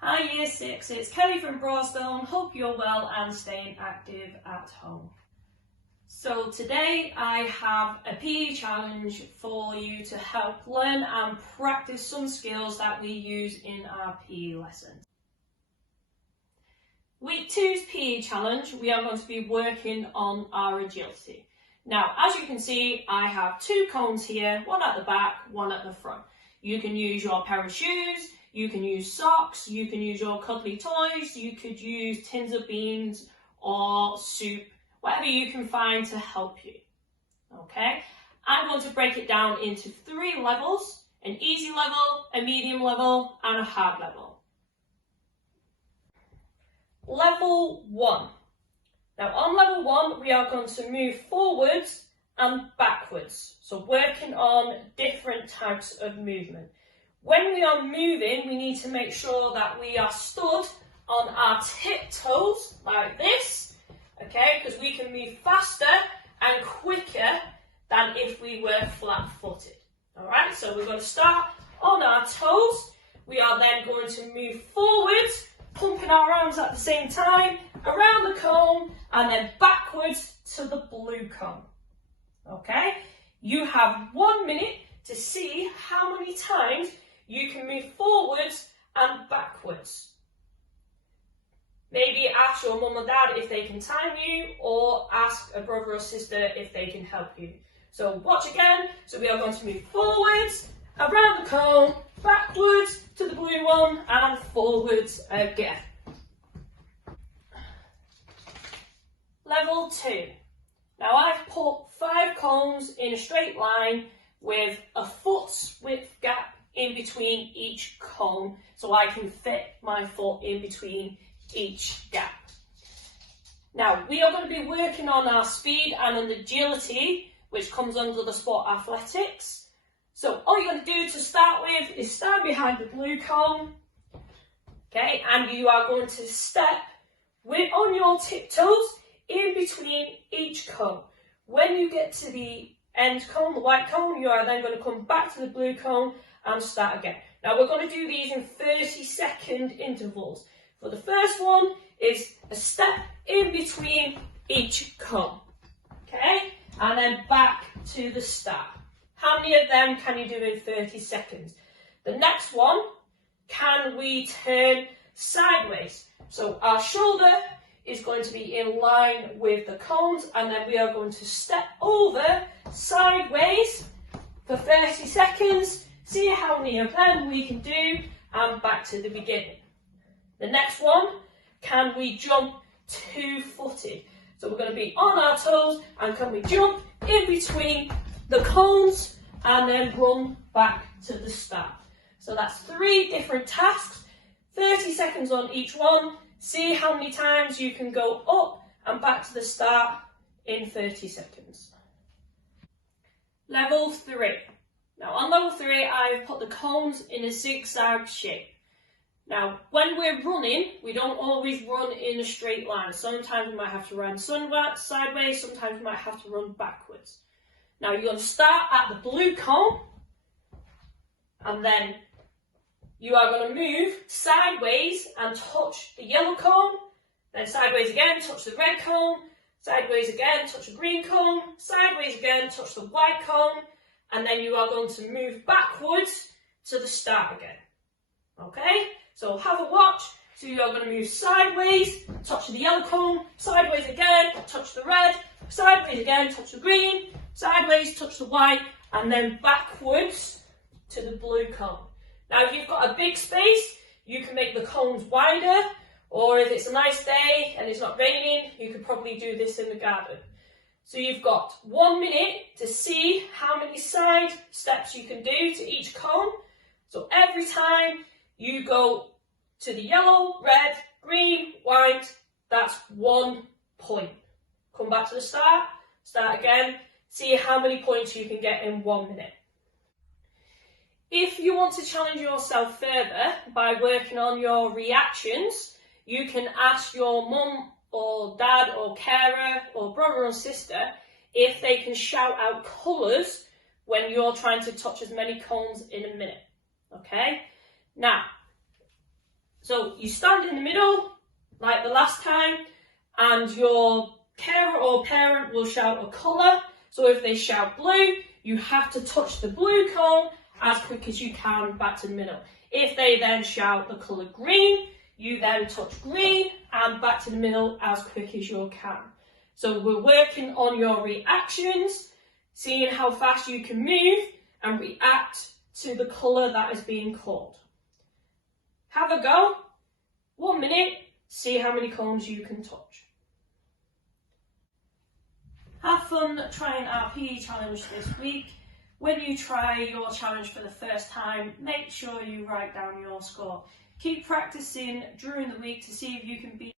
Hi Year 6, it's Kelly from Broadstone. Hope you're well and staying active at home. So today I have a PE challenge for you to help learn and practice some skills that we use in our PE lessons. Week 2's PE challenge, we are going to be working on our agility. Now, as you can see, I have 2 cones here, one at the back, one at the front. You can use your pair of shoes, you can use socks, you can use your cuddly toys, you could use tins of beans or soup, whatever you can find to help you. Okay, I'm going to break it down into 3 levels: an easy level, a medium level, and a hard level. Level 1. Now on level 1, we are going to move forwards and backwards. So working on different types of movement. When we are moving, we need to make sure that we are stood on our tiptoes like this, okay, because we can move faster and quicker than if we were flat-footed. All right, so we're going to start on our toes. We are then going to move forwards, pumping our arms at the same time, around the cone, and then backwards to the blue cone. Okay, you have 1 minute to see how many times you can move forwards and backwards. Maybe ask your mum or dad if they can time you, or ask a brother or sister if they can help you. So watch again. So we are going to move forwards, around the cone, backwards to the blue one, and forwards again. Level 2. Now I've put 5 cones in a straight line with a foot's width gap in between each cone, so I can fit my foot in between each gap. Now we are going to be working on our speed and agility, which comes under the sport athletics. So all you're going to do to start with is stand behind the blue cone, okay, and you are going to step on your tiptoes in between each cone. When you get to the end cone, the white cone, you are then going to come back to the blue cone and start again. Now we're going to do these in 30-second intervals. For the first one is a step in between each cone, okay, and then back to the start. How many of them can you do in 30 seconds? The next one, can we turn sideways? So our shoulder is going to be in line with the cones, and then we are going to step over sideways for 30 seconds, see how many of them we can do, and back to the beginning. The next one, can we jump 2-footed? So we're going to be on our toes, and can we jump in between the cones and then run back to the start? So that's 3 different tasks, 30 seconds on each one. See how many times you can go up and back to the start in 30 seconds. Level 3. Now on level 3, I've put the cones in a zigzag shape. Now when we're running, we don't always run in a straight line. Sometimes we might have to run sideways, sometimes we might have to run backwards. Now you're going to start at the blue cone, and then you are going to move sideways and touch the yellow cone, then sideways again, touch the red cone, sideways again, touch the green cone, sideways again, touch the white cone, and then you are going to move backwards to the start again. Okay, so have a watch. So you are going to move sideways, touch the yellow cone, sideways again, touch the red, sideways again, touch the green, sideways, touch the white, and then backwards to the blue cone. Now if you've got a big space, you can make the cones wider, or if it's a nice day and it's not raining, you could probably do this in the garden. So you've got 1 minute to see how many side steps you can do to each cone. So every time you go to the yellow, red, green, white, that's 1 point. Come back to the start again, see how many points you can get in 1 minute. If you want to challenge yourself further by working on your reactions, you can ask your mum or dad or carer or brother or sister if they can shout out colours when you're trying to touch as many cones in a minute. Okay? Now, So you stand in the middle, like the last time, and your carer or parent will shout a colour. So if they shout blue, you have to touch the blue cone as quick as you can back to the middle. If they then shout the colour green, you then touch green and back to the middle as quick as you can. So we're working on your reactions, seeing how fast you can move and react to the colour that is being called. Have a go. 1 minute, see how many cones you can touch. Have fun trying our PE challenge this week. When you try your challenge for the first time, make sure you write down your score. Keep practicing during the week to see if you can beat